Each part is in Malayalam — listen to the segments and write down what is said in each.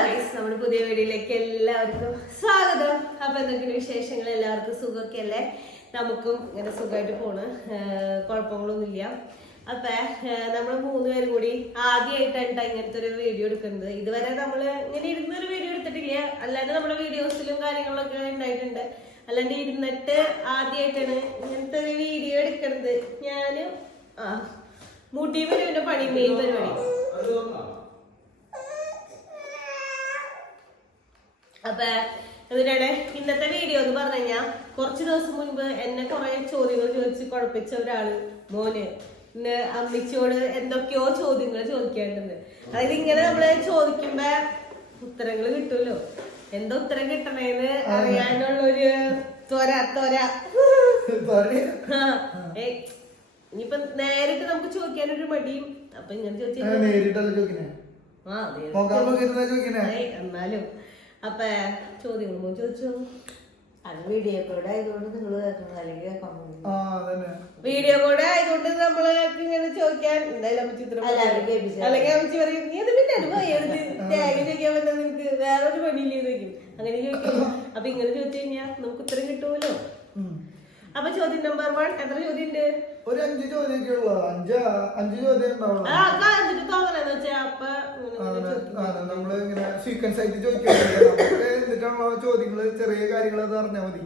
നമ്മുടെ പുതിയ വീഡിയോയിലേക്ക് എല്ലാവർക്കും സ്വാഗതം. അപ്പൊ എന്തൊക്കെയാണ് വിശേഷങ്ങൾ? എല്ലാവർക്കും സുഖമൊക്കെ അല്ലേ? നമുക്കും ഇങ്ങനെ സുഖമായിട്ട് പോണ്, കുഴപ്പങ്ങളൊന്നുമില്ല. അപ്പൊ നമ്മള് 3 പേരും കൂടി ആദ്യമായിട്ടാണ് ഇങ്ങനത്തെ ഒരു വീഡിയോ എടുക്കുന്നത്. ഇതുവരെ നമ്മള് ഇങ്ങനെ ഇരുന്നൊരു വീഡിയോ എടുത്തിട്ടില്ല. അല്ലാണ്ട് നമ്മുടെ വീഡിയോസിലും കാര്യങ്ങളൊക്കെ ഉണ്ടായിട്ടുണ്ട്. അല്ലാണ്ട് ഇരുന്നിട്ട് ആദ്യമായിട്ടാണ് ഇങ്ങനത്തെ ഒരു വീഡിയോ എടുക്കുന്നത്. ഞാനും മുടി വരുവിന്റെ പണി, മെയിൻ പരിപാടി. അപ്പൊ ഇതിനിടെ ഇന്നത്തെ വീഡിയോ എന്ന് പറഞ്ഞു കഴിഞ്ഞാൽ, കുറച്ച് ദിവസം മുൻപ് എന്നെ കുറെ ചോദ്യങ്ങൾ ചോദിച്ച് കുഴപ്പിച്ച ഒരാള് മോന് ഇന്ന് അമ്മച്ചിയോട് എന്തൊക്കെയോ ചോദ്യങ്ങൾ ചോദിക്കേണ്ടത്. അതായത് ഇങ്ങനെ നമ്മള് ചോദിക്കുമ്പോ ഉത്തരങ്ങൾ കിട്ടുമല്ലോ, എന്തോ ഉത്തരം കിട്ടണേന്ന് അറിയാനുള്ളൊരു ഇനിയിപ്പൊ നേരിട്ട് നമുക്ക് ചോദിക്കാനൊരു മടിയും. അപ്പൊ ഇങ്ങനെ എന്നാലും അപ്പൊ ചോദ്യങ്ങൾ ചോദിച്ചു. അത് വീഡിയോ കോഡ് ആയതുകൊണ്ട് നിങ്ങൾ കേൾക്കണം, അല്ലെങ്കിൽ വീഡിയോ കോഡ് ആയതുകൊണ്ട് നമ്മൾക്ക് ഇങ്ങനെ ചോദിക്കാൻ എന്തായാലും അല്ലെങ്കിൽ അമ്മച്ചി പറയും, നീ അത് പിന്നെ ടാഗ് ചോദിക്കാൻ പറ്റാ, നിനക്ക് വേറൊരു പണിയില്ലേ ചോദിക്കും. അങ്ങനെ ചോദിക്കും. അപ്പൊ ഇങ്ങനെ ചോദിച്ചു കഴിഞ്ഞാൽ നമുക്ക് ഉത്തരം കിട്ടുമല്ലോ. അപ്പൊ ചോദ്യം നമ്പർ 1, എത്ര ചോദ്യം ഉണ്ട്? ഒരു 5 ചോദ്യമൊക്കെയുള്ളൂ. 5 ചോദ്യം തോന്നലെന്ന് വെച്ചാ അപ്പൊ നമ്മള് ഇങ്ങനെ സീക്വൻസ് ആയിട്ട് ചോദിക്കാൻ എന്നിട്ടാണോ ചോദ്യങ്ങള്, ചെറിയ കാര്യങ്ങളൊക്കെ അറിഞ്ഞാൽ മതി.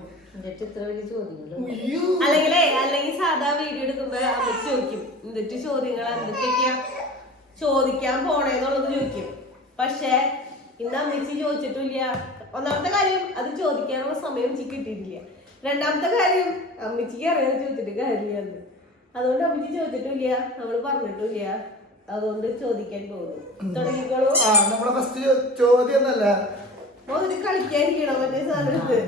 അല്ലെങ്കിൽ സാധാ വീഡിയോ എടുക്കുമ്പോ അമ്മച്ചി ചോദിക്കും എന്നിട്ട് ചോദ്യങ്ങൾ എന്തൊക്കെയാ ചോദിക്കാൻ പോണേന്നുള്ളത് ചോദിക്കും. പക്ഷെ ഇന്ന് അമ്മച്ചി ചോദിച്ചിട്ടില്ല. ഒന്നാമത്തെ കാര്യം, അത് ചോദിക്കാനുള്ള സമയം അമ്മച്ചി കിട്ടിയിട്ടില്ല. രണ്ടാമത്തെ കാര്യം, അമ്മച്ചിക്ക് അറിയാൻ ചോദിച്ചിട്ട് കാര്യമില്ല. അതുകൊണ്ട് അമ്മച്ചി ചോദിച്ചിട്ടില്ല, നമ്മള് പറഞ്ഞിട്ടില്ല. അതുകൊണ്ട് ചോദിക്കാൻ പോകുന്നു. തുടങ്ങിക്കോളൂ. നമ്മുടെ ഫസ്റ്റ് ചോദ്യം എന്നല്ല, മോന് കളിക്കാനിരിക്കണോ മറ്റേ സാധനത്ത്?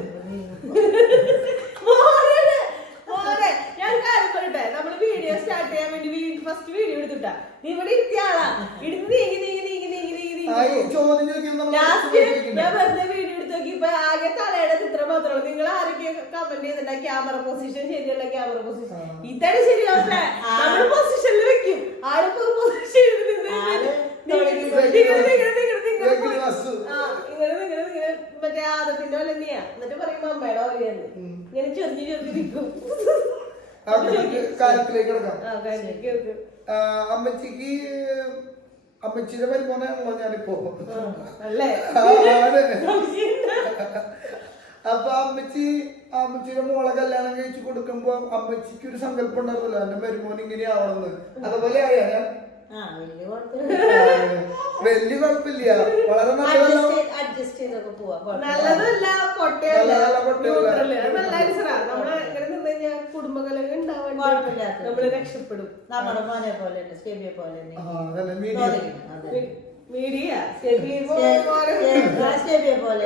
ഞാൻ കാര്യം പറയട്ടെ, നമ്മള് വീഡിയോ സ്റ്റാർട്ട് ചെയ്യാൻ വേണ്ടി ഫസ്റ്റ് വീഡിയോ എടുത്തിട്ടാ നീ ഇവിടെ ഇരുത്തിയ ആളാ. ഇടുന്ന് നീങ്ങി നീങ്ങി നീങ്ങി നീങ്ങി നീങ്ങി ലാസ്റ്റ് ഞാൻ വെറുതെ വീഡിയോ എടുത്ത് നോക്കിയപ്പോ ആകെ തലയുടെ ചിത്രം മാത്രമേ. നിങ്ങൾ ആരൊക്കെ കമന്റ് ചെയ്തിട്ടാ ക്യാമറ പൊസിഷൻ ശരിയല്ല, ക്യാമറ പൊസിഷൻ ഇതാണ് ശരിയാവട്ടെ. നമ്മള് പൊസിഷനിൽ വെക്കും, ആളിപ്പോ പൊസിഷനിൽ ഇങ്ങനെ മറ്റേ ആദത്തിന്റെ പോലെ തന്നെയാ. എന്നിട്ട് പറയുമ്പോ അമ്മയുടെ പോലെയാണ് ഇങ്ങനെ ചെറിഞ്ഞു ചെറിഞ്ഞു നിൽക്കും. അമ്മച്ചിക്ക് അമ്മച്ചിയുടെ വരുമാനമാണല്ലോ ഞാനിപ്പോ. അപ്പൊ അമ്മച്ചിയുടെ മോളെ കല്യാണം കഴിച്ചു കൊടുക്കുമ്പോ അമ്മച്ചിക്ക് ഒരു സങ്കല്പം ഉണ്ടായിരുന്നല്ലോ, എന്റെ വരുമാനം ഇങ്ങനെയാവണമെന്ന്. അതുപോലെ ആയാ ഞാൻ വലിയ കുഴപ്പമില്ല, വളരെ കുടുംബകലങ്ങൾ നമ്മള് രക്ഷപ്പെടും. നമ്മുടെ മോനെ പോലെ സ്റ്റേബിയെ പോലെ സ്റ്റേബിയെ പോലെ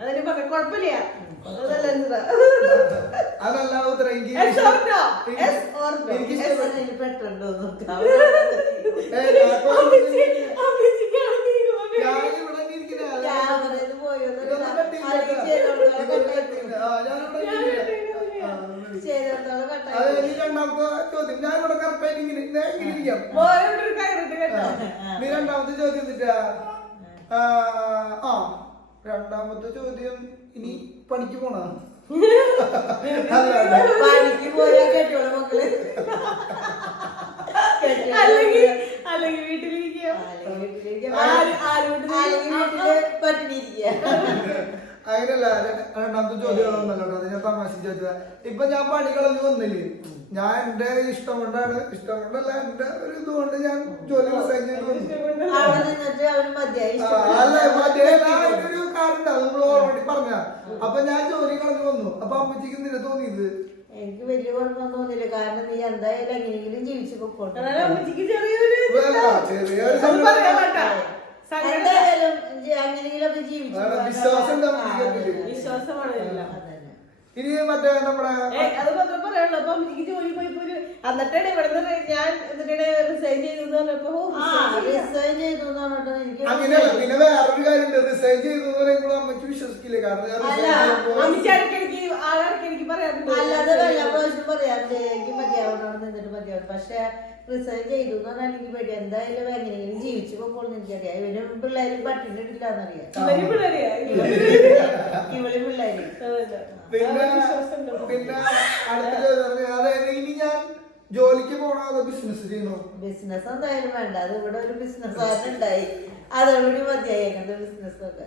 അതിന് കുഴപ്പമില്ല. അതല്ല രണ്ടാമത്തെ ചോദ്യം ഞാൻ ഇവിടെ കറക്റ്റായിട്ട് ഇങ്ങനെ ഇരിക്കാം. നീ രണ്ടാമത്തെ ചോദ്യം എന്നിട്ടാ? രണ്ടാമത്തെ ചോദ്യം, ഇനി പണിക്ക് പോണ? പണിക്ക് പോയാ കേട്ടോളൂ മക്കള്, അല്ലെങ്കിൽ വീട്ടിലിരിക്കുക, പട്ടിണിരിക്കുക. അങ്ങനെയല്ല. രണ്ടാമത്തെ ചോദ്യങ്ങളൊന്നല്ലോ, അത് ഞാൻ തമാശ ചോദിച്ചതാ. ഇപ്പൊ ഞാൻ പണികളൊന്നും വന്നില്ലേ, ഞാൻ എന്റെ ഇഷ്ടം കൊണ്ടല്ല എന്റെ ഒരു ഇതുകൊണ്ട് ഞാൻ ജോലി റിസൈൻ ചെയ്ത് വന്നു. ഒരു കാരണം നമ്മൾ ഓൾറെഡി പറഞ്ഞ. അപ്പൊ ഞാൻ ജോലി കളഞ്ഞു വന്നു. അപ്പൊ അമ്മച്ചിക്ക് എന്തിനാ തോന്നിയത്? എനിക്ക് വലിയ കുഴപ്പമൊന്നും തോന്നില്ല, കാരണം നീ എന്തായാലും എങ്ങനെയെങ്കിലും ജീവിച്ചു പൊക്കോട്ടെ. എന്തായാലും അങ്ങനെയെങ്കിലൊക്കെ ജീവിച്ചു വിശ്വാസമാണ്. ഇനി മറ്റേ നമ്മുടെ അത് മാത്രം പറയാനുള്ളൂ. അപ്പൊ അമ്മച്ചിക്ക് ജോലി പോയപ്പോ എന്നിട്ടാണ് ഇവിടെ ഞാൻ എന്നിട്ടാണ് റിസൈൻ ചെയ്തു പറഞ്ഞപ്പോ റിസൈൻ ചെയ്തു എനിക്ക് അങ്ങനെയല്ല. പിന്നെ വേറൊരു കാര്യം, റിസൈൻ ചെയ്തു എന്ന് പറയുമ്പോൾ അമ്മയ്ക്ക് വിശ്വസിക്കില്ല. കാരണം എനിക്ക് പറയാറുണ്ട്, അല്ലാതെ എല്ലാ പ്രാവശ്യം പറയാറുണ്ട് എനിക്ക് മതിയാവണം നിന്നിട്ട് മതിയാവും. പക്ഷെ റിസൈൻ ചെയ്തു എന്ന് പറഞ്ഞാൽ എനിക്ക് പേടി എന്തായാലും എങ്ങനെയെങ്കിലും ജീവിച്ചു പോകുമ്പോൾ എനിക്കറിയാം ഇവരും പിള്ളേരും പട്ടിണിട്ടില്ലാന്നറിയാം ഇവര് പിള്ളേരെയാ? ഇവളി പിള്ളേര് പിന്നെ പിന്നെ അടുത്ത ചോദ്യം പറഞ്ഞാ, അതായത് ഇനി ഞാൻ ജോലിക്ക് പോകണോ അതോ ബിസിനസ് ചെയ്യണോ? ബിസിനസ് എന്തായാലും വേണ്ട. അത് ഇവിടെ ഒരു ബിസിനസ് ഉണ്ടായി, അതോടുകൂടി മതിയായേക്കണ്ട ബിസിനസ്സൊക്കെ.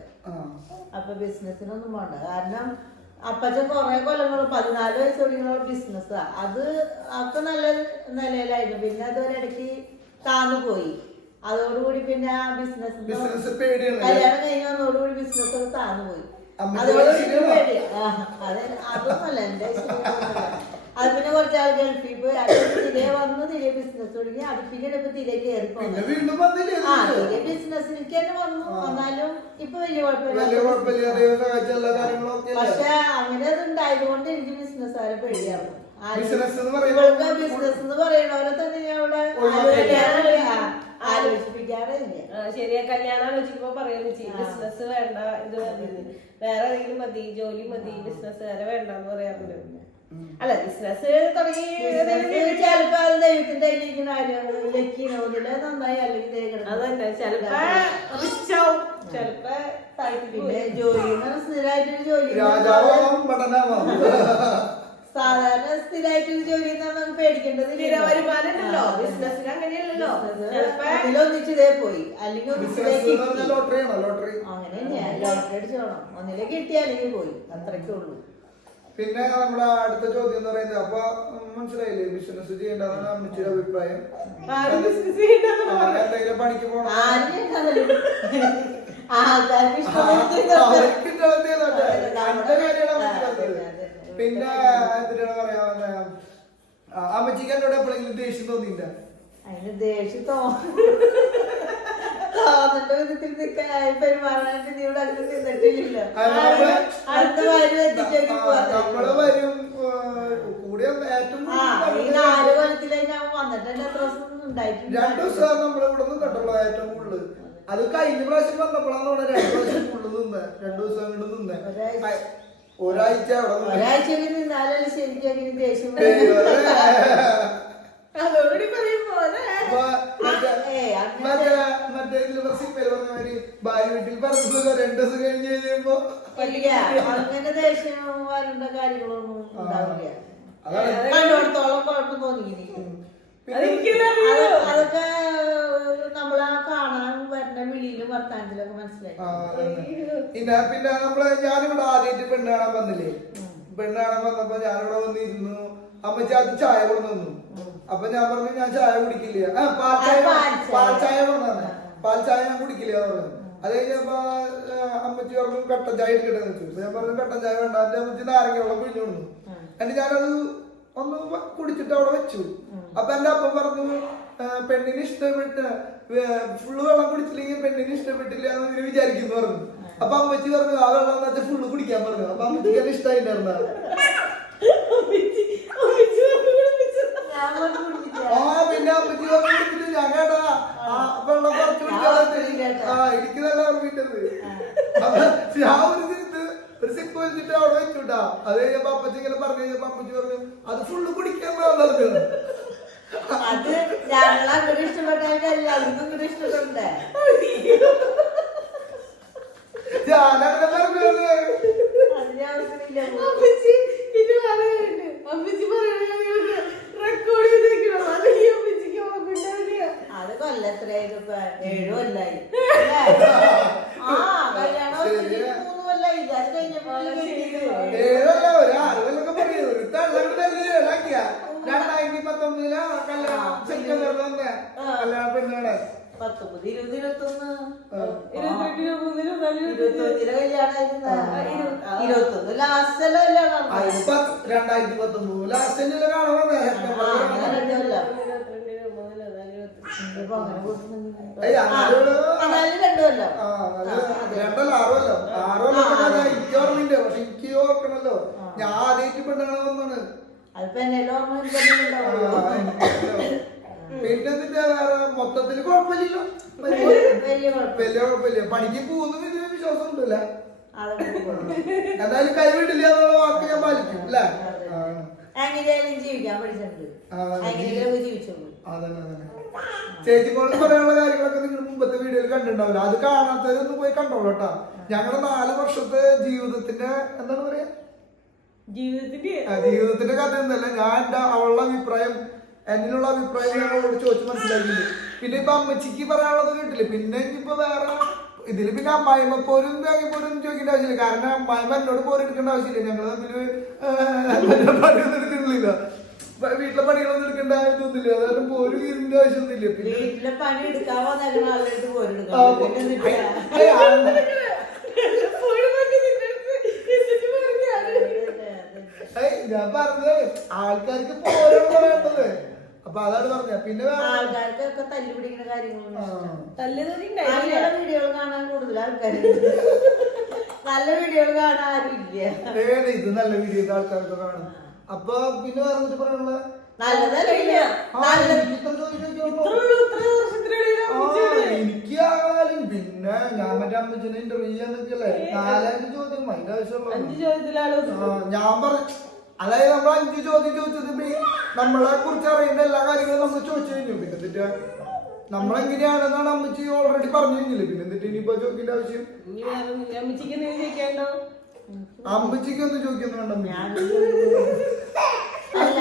അപ്പൊ ബിസിനസ്സിനൊന്നും വേണ്ട. കാരണം അപ്പച്ചൻ കുറെ കൊല്ലങ്ങൾ 14 വയസ്സോടിയുള്ള ബിസിനസ്സാ. അത് ഒക്കെ നല്ല നിലയിലായിരുന്നു. പിന്നെ അതൊരിടയ്ക്ക് താന്നു പോയി. അതോടുകൂടി പിന്നെ ആ ബിസിനസ് കല്യാണം കഴിഞ്ഞ് വന്നതോടുകൂടി ബിസിനസ് ഒക്കെ താന്നു പോയി. അതോടുകൂടി പേടി. അതൊന്നുമല്ല എന്റെ അത് പിന്നെ കുറച്ചാൾ ഗൾഫിൽ പോയി തിരെ വന്നു, തിരെ ബിസിനസ് തുടങ്ങി. അത് പിന്നീട് ഇപ്പൊ തിരെ കയറി പോകുന്നു. തിരെ ബിസിനസ്സിലേക്ക് തന്നെ വന്നു. എന്നാലും ഇപ്പൊ വലിയ കുഴപ്പമില്ല. പക്ഷെ അങ്ങനെ അത് ഉണ്ടായതുകൊണ്ട് എനിക്ക് ബിസിനസ്സുകാരെ പേടിയാണ്. ഇവൾക്ക് ബിസിനസ് എന്ന് പറയണവരെ തന്നെ ഞാൻ ഇവിടെ ആലോചിപ്പിക്കാറേ ഇല്ല. ശരിയാ, കല്യാണം ആലോചിക്കുമ്പോ പറയുന്നു ബിസിനസ് വേണ്ട, ഇത് വേറെ ഏതെങ്കിലും മതി, ജോലി മതി, ബിസിനസ്സുകാരെ വേണ്ടെന്ന് പറയാറുണ്ട്. അല്ല ബിസിനസ് തുടങ്ങി ചിലപ്പോ അത് ദൈവത്തിന്റെ കയ്യിലിരിക്കുന്ന കാര്യമാണ്. ലക്കിനോന്നില്ല നന്നായി അല്ലെങ്കിൽ അതന്നെ ചിലപ്പോ പിന്നെ ജോലി സ്ഥിരമായിട്ടൊരു ജോലി സാധാരണ സ്ഥിരമായിട്ടൊരു ജോലി നമുക്ക് പേടിക്കേണ്ടത് വരുമാനമല്ലോ. ബിസിനസ്സിന് അങ്ങനെയല്ലല്ലോ. ഒന്നിച്ചിതേ പോയി അല്ലെങ്കിൽ ലോട്ടറി അങ്ങനെ തന്നെയാ. ലോട്ടറി അടിച്ചോണം, ഒന്നിലേ കിട്ടി അല്ലെങ്കിൽ പോയി, അത്രയ്ക്കേ ഉള്ളൂ. പിന്നെ നമ്മുടെ അടുത്ത ചോദ്യം എന്ന് പറയുന്നത്, അപ്പൊ മനസ്സിലായില്ലേ ബിസിനസ് ചെയ്യേണ്ടതാണ് അമ്മച്ചിയുടെ അഭിപ്രായം? എന്തെങ്കിലും പണിക്ക് പോകണം? പിന്നെ എന്തിനാണ് പറയാ, അമ്മച്ചിക്ക് എന്നോട് എപ്പോഴെങ്കിലും ദേഷ്യം തോന്നിയില്ല? അതിന് ദേഷ്യം തോന്നിട്ട് വിധത്തിൽ പെരുമാറാനായിട്ട് നീ ഇവിടെ അടുത്ത് നിന്നിട്ടില്ല. അടുത്ത നമ്മള് വരും കൂടിയ ഏറ്റവും 4 കൊല്ലത്തിലേ ഞാൻ വന്നിട്ട് എന്റെ എത്ര ദിവസം ഉണ്ടായിട്ടുണ്ട്. 2 ദിവസം നമ്മള് ഇവിടെ നിന്ന് കണ്ടുള്ളൂ ഏറ്റവും കൂടുതൽ. അത് കഴിഞ്ഞ പ്രാവശ്യം വന്നപ്പോഴാണ് ഇവിടെ 2 പ്രാവശ്യം കൂടുതൽ നിന്ന്, 2 ദിവസം കൊണ്ട് നിന്ന് ഒരാഴ്ച നിന്നാലല്ലേ ശരിക്കും അങ്ങനെ ദേഷ്യം. അതോടുകൂടി പറയുമ്പോ മറ്റേ സിനിമയിൽ പറഞ്ഞ മാതിരി ഭാര്യ വീട്ടിൽ പറഞ്ഞു 2 ദിവസം കഴിഞ്ഞ് കഴിയുമ്പോ അങ്ങനെ ദേഷ്യം വരേണ്ട കാര്യങ്ങളൊന്നും ഉണ്ടാവില്ല. കണ്ടോടത്തോളം കുഴപ്പം തോന്നിയിരിക്കും. അതൊക്കെ നമ്മളാ കാണാൻ വരുന്ന വിളിയിലും വർത്താനത്തിലൊക്കെ മനസ്സിലായി. പിന്നെ നമ്മള് ഞാനിവിടെ ആദ്യമായിട്ട് പെണ്ണ് കാണാൻ വന്നില്ലേ, പെണ്ണ് കാണാൻ വന്നപ്പോ ഞാനിവിടെ വന്നിരുന്നു. അമ്മച്ചി അത് ചായ കൊണ്ടുവന്നു. അപ്പൊ ഞാൻ പറഞ്ഞു ഞാൻ ചായ കുടിക്കില്ല, പാൽ ചായ കൊണ്ടുവന്നെ, പാൽ ചായ ഞാൻ കുടിക്കില്ല പറഞ്ഞു. അത് കഴിഞ്ഞപ്പോ അമ്മച്ചി പറഞ്ഞു കട്ടൻ ചായ എടുക്കട്ടെന്ന് വെച്ചു. ഞാൻ പറഞ്ഞു കട്ടൻ ചായ വേണ്ട, എന്റെ അമ്മച്ചി നാരങ്ങ വെള്ളം പിഴിഞ്ഞു കൊടുന്നു. എന്നിട്ട് ഞാനത് ഒന്ന് കുടിച്ചിട്ട് അവിടെ വെച്ചു. അപ്പൊ എന്റെ അപ്പം പറഞ്ഞു പെണ്ണിന് ഇഷ്ടപ്പെട്ട് ഫുള്ള് വെള്ളം കുടിച്ചില്ലെങ്കിൽ പെണ്ണിന് ഇഷ്ടപ്പെട്ടില്ല എന്ന് വിചാരിക്കുന്നു പറഞ്ഞു. അപ്പൊ അമ്മച്ചി പറഞ്ഞു ആ വെള്ളം എന്ന് വെച്ചാൽ ഫുള്ള് കുടിക്കാൻ പറഞ്ഞു. അപ്പൊ അമ്മച്ചിക്ക് എല്ലാം ഇഷ്ടമായിട്ടായിരുന്നു. പിന്നെ അമ്മച്ചി പറഞ്ഞു ഞാൻ കേട്ടാ വെള്ളം കുറച്ച് കുടിക്കാൻ എനിക്ക് നല്ല ഓർമ്മിട്ടത്. ഞാൻ ഒരു സിപ്പ് വെച്ചിട്ട് അവിടെ വെച്ചുട്ടാ. അത് കഴിഞ്ഞപ്പോ അപ്പച്ചി ഇങ്ങനെ പറഞ്ഞു കഴിഞ്ഞപ്പോ അപ്പച്ചി പറഞ്ഞു അത് ഫുള്ള് കുടിക്കാൻ പറഞ്ഞത്. അത് ഞങ്ങളെ ഇഷ്ടപ്പെട്ടാൽ എല്ലാവർക്കും കൂടെ ഇഷ്ടപ്പെട്ടെ. ഞാനങ്ങനെ പറഞ്ഞത് അത് കൊല്ലത്രയായിട്ട് 7 കൊല്ലായി. കല്യാണം 3 കൊല്ലായി. അത് കഴിഞ്ഞപ്പോ 6 പറയുന്നത് 2019 കല്യാണം സെപ്റ്റംബറിൽ വന്നേ കല്യാണ പെണ്ണുകളെ 19, 20, 21 കല്യാണമായിരുന്നു. 21 ലാസ്റ്റ് അല്ല കല്യാണം. 2019 ലാസ്റ്റ് കാണാൻ വന്നേ. എനിക്ക് ഓർമ്മയുണ്ട്, പക്ഷെ എനിക്ക് ഓർക്കണല്ലോ ഞാൻ ആദ്യമായിട്ട് പെണ്ണാണ് വന്നാണ്. അതിപ്പോ എന്നെല്ലാം ഓർമ്മ. പിന്നെ വേറെ മൊത്തത്തില് കുഴപ്പമില്ലല്ലോ, വലിയ കുഴപ്പമില്ല. പണിക്ക് പോകുന്ന വലിയ വിശ്വാസം ഉണ്ടല്ലേ. എന്തായാലും കൈവിട്ടില്ല എന്നുള്ള വാക്ക് ഞാൻ പാലിക്കും അല്ലേ. എങ്ങനെയായാലും ജീവിക്കാൻ പഠിച്ചിട്ടുണ്ട്, എങ്ങനെയൊക്കെ ജീവിച്ചോളൂ. അതന്നെ അതന്നെ. ചേച്ചിക്കോട് പറയാനുള്ള കാര്യങ്ങളൊക്കെ നിങ്ങൾ മുമ്പത്തെ വീഡിയോയിൽ കണ്ടിട്ടുണ്ടാവില്ല. അത് കാണാത്തതൊന്ന് പോയി കണ്ടോളൂ കേട്ടാ. ഞങ്ങളുടെ 4 വർഷത്തെ ജീവിതത്തിന്റെ എന്താണ് പറയാ, ജീവിതത്തിന്റെ കഥ ഒന്നല്ല. ഞാൻ അവളുടെ അഭിപ്രായം, എന്നിലുള്ള അഭിപ്രായം ഞാൻ അവളോട് ചോദിച്ച് മനസ്സിലാക്കിയില്ല. പിന്നെ ഇപ്പൊ അമ്മച്ചിക്ക് പറയാനുള്ളത് കേട്ടില്ലേ. പിന്നെ ഇനിയിപ്പോ വേറെ ഇതില് പിന്നെ അമ്മായിമ്മ പോരും ചോദിക്കേണ്ട ആവശ്യമില്ല. കാരണം അമ്മായിമ്മ എന്നോട് പോലും എടുക്കേണ്ട ആവശ്യമില്ല. ഞങ്ങൾ തമ്മില് പണിയൊന്നും എടുക്കുന്നില്ല, വീട്ടിലെ പണികളൊന്നും എടുക്കേണ്ട ആവശ്യമൊന്നുമില്ല. അതായത് പോരും ഇതിന്റെ ആവശ്യമൊന്നുമില്ല. പിന്നെ വീട്ടിലെ പണി എടുക്കാവോ നല്ല ആളുകൾക്ക് പോരെടുക്കാം. ഞാൻ പറഞ്ഞത് ആൾക്കാർക്ക് പോരാണ് പറയേണ്ടത്. അപ്പൊ അതാണ് പറഞ്ഞ. പിന്നെ ആൾക്കാർക്കൊക്കെ തല്ലുപിടിക്കുന്ന കാര്യങ്ങളൊന്നും വീഡിയോകൾ കാണാൻ കൂടുതൽ ആൾക്കാർ, നല്ല വീഡിയോകൾ കാണാൻ ആരും ഇല്ല. ഇത് നല്ല വീഡിയോ ആൾക്കാർക്ക് കാണും. അപ്പൊ പിന്നെ വേറെ പറയാനുള്ള എനിക്ക് ആകാലും പിന്നെ ഞാൻ മറ്റേ അമ്മച്ചനെ ഇന്റർവ്യൂ ചെയ്യാൻ നിൽക്കല്ലേ, 4-5 ചോദ്യം അതിന്റെ ആവശ്യമുള്ള. ഞാൻ പറഞ്ഞു, അതായത് നമ്മൾ 5 ചോദ്യം ചോദിച്ചത് നമ്മളെ കുറിച്ച് അറിയേണ്ട എല്ലാ കാര്യങ്ങളും നമ്മൾ ചോദിച്ചു കഴിഞ്ഞു. പിന്നെ എന്നിട്ട് നമ്മളെങ്ങനെയാണെന്നാണ് അമ്മച്ചി ഓൾറെഡി പറഞ്ഞു കഴിഞ്ഞില്ലേ. പിന്നെ എന്നിട്ട് ഇനിയിപ്പോ ചോദിക്കേണ്ട ആവശ്യം അമ്മച്ചിക്കൊന്നും ചോദിക്കുന്നുണ്ടോ? അല്ല,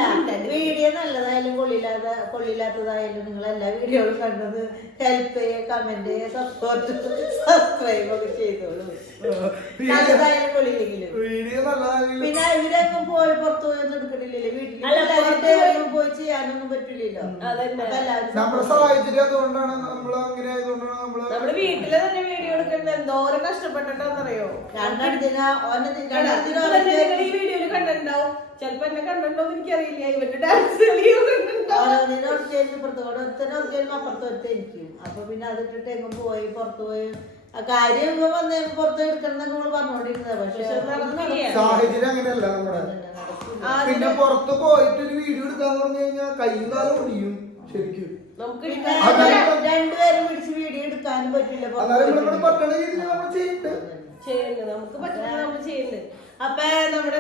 വീഡിയോ നല്ലതായാലും കൊള്ളില്ലാത്തതായാലും നിങ്ങൾ എല്ലാ വീഡിയോകളും കണ്ടത് ഹെൽപ്പ് ചെയ്യുക, കമന്റ് ചെയ്യുക, സബ്സ്ക്രൈബ് ഒക്കെ ചെയ്തോളൂ. നല്ലതായാലും കൊള്ളില്ലെങ്കിലും. പിന്നെ ഇവരൊന്നും പോയി പുറത്തു പോയി ഒന്നും എടുക്കണില്ലല്ലോ, വീട്ടിൽ പോയി ചെയ്യാനൊന്നും പറ്റില്ലല്ലോ. നമ്മുടെ സാഹചര്യം അതുകൊണ്ടാണ്, നമ്മൾ അങ്ങനെ ആയതുകൊണ്ടാണ് നമ്മുടെ വീട്ടില് തന്നെ വീഡിയോ എടുക്കുന്നത് എന്തോരം കഷ്ടപ്പെട്ടിട്ടോന്നറിയോ. ഈ വീഡിയോയില് കണ്ടിട്ടുണ്ടാവും, ചിലപ്പോ എന്നെ കണ്ടിട്ടുണ്ടോ എനിക്കറിയില്ല. ഇവന്റെ ഡാൻസ് അപ്പുറത്തൊരുത്തായിരിക്കും. അപ്പൊ പിന്നെ അതിട്ടിട്ട് എങ്ങും പോയി പുറത്തു പോയി ആ കാര്യം വന്ന് പുറത്ത് എടുക്കണം നമ്മൾ പറഞ്ഞോണ്ടിരുന്നത്. പക്ഷെ സാഹചര്യം അങ്ങനെയല്ല നമ്മുടെ. പിന്നെ പുറത്ത് പോയിട്ട് ഒരു വീഡിയോ എടുക്കാന്ന് പറഞ്ഞു കഴിഞ്ഞാൽ കയ്യും കാലം ഒടിയും ശരിക്കും. രണ്ടുപേരും പിടിച്ച് വീഡിയോ എടുക്കാനും പറ്റില്ല. പറ്റണ രീതിയിൽ നമ്മൾ ചെയ്യുന്നത് നമുക്ക് പറ്റുന്നത് നമ്മൾ ചെയ്യുന്നത്. അപ്പൊ നമ്മുടെ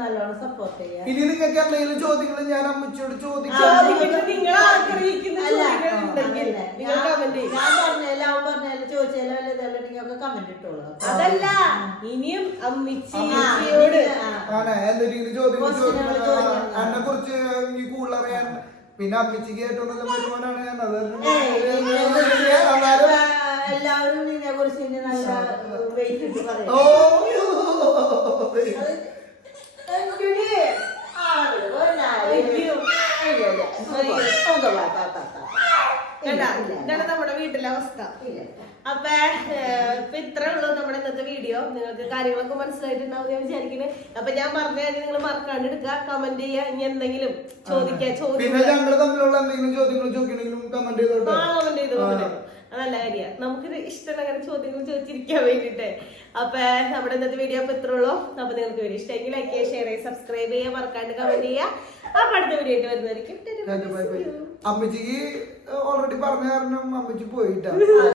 നല്ലോണം സപ്പോർട്ട് ചെയ്യാം. ഇനി നിങ്ങൾക്ക് എന്തെങ്കിലും ചോദ്യങ്ങൾ ഞാൻ അമ്മച്ചിയോട് ചോദിക്കാം. കമന്റ് ഇട്ടോളൂ. അതല്ല, ഇനിയും അമ്മച്ചിയോട് എന്തെങ്കിലും ചോദ്യങ്ങൾ എന്നെ കുറിച്ച് ഇനി കൂടുതൽ അറിയാൻ. പിന്നെ അമ്മച്ചിക്ക് ഏറ്റവും നല്ല വരുമാനമാണ് ഞാൻ. അത് എല്ലാവരും നിന്നെ കുറിച്ച് നല്ല വെയിറ്റ് ഇട്ട് പറയും. ഇതാണ് നമ്മുടെ വീട്ടിലെ അവസ്ഥ. അപ്പൊ ഇത്രേ ഉള്ളൂ നമ്മുടെ ഇന്നത്തെ വീഡിയോ. നിങ്ങൾക്ക് കാര്യങ്ങളൊക്കെ മനസ്സിലായിട്ടുണ്ടാവും ഞാൻ വിചാരിക്കുന്നത്. അപ്പൊ ഞാൻ പറഞ്ഞ കാര്യം നിങ്ങൾ മറക്കാണ്ട് എടുക്കുക, കമന്റ് ചെയ്യുക. ഇനി എന്തെങ്കിലും ചോദിക്കുക, കമന്റ് ചെയ്തോട്ടെ. നല്ല കാര്യം, നമുക്ക് ഇഷ്ടമുള്ള അങ്ങനെ ചോദ്യങ്ങൾ ചോദിച്ചിരിക്കാൻ വേണ്ടിട്ട്. അപ്പൊ നമ്മുടെ ഇന്നത്തെ വീഡിയോ അപ്പൊ ഇത്രേ ഉള്ളൂ. അപ്പൊ നിങ്ങൾക്ക് വീഡിയോ ഇഷ്ടമെങ്കിൽ ലൈക്ക് ചെയ്യുക, ഷെയർ ചെയ്യുക, സബ്സ്ക്രൈബ് ചെയ്യുക, മറക്കാണ്ട് കമന്റ് ചെയ്യുക. അപ്പൊ അടുത്ത വീഡിയോ ആയിട്ട് വരുന്നതായിരിക്കും. അമ്മച്ചിക്ക് ഓൾറെഡി പറഞ്ഞ കാരണം അമ്മച്ചി പോയിട്ടാ.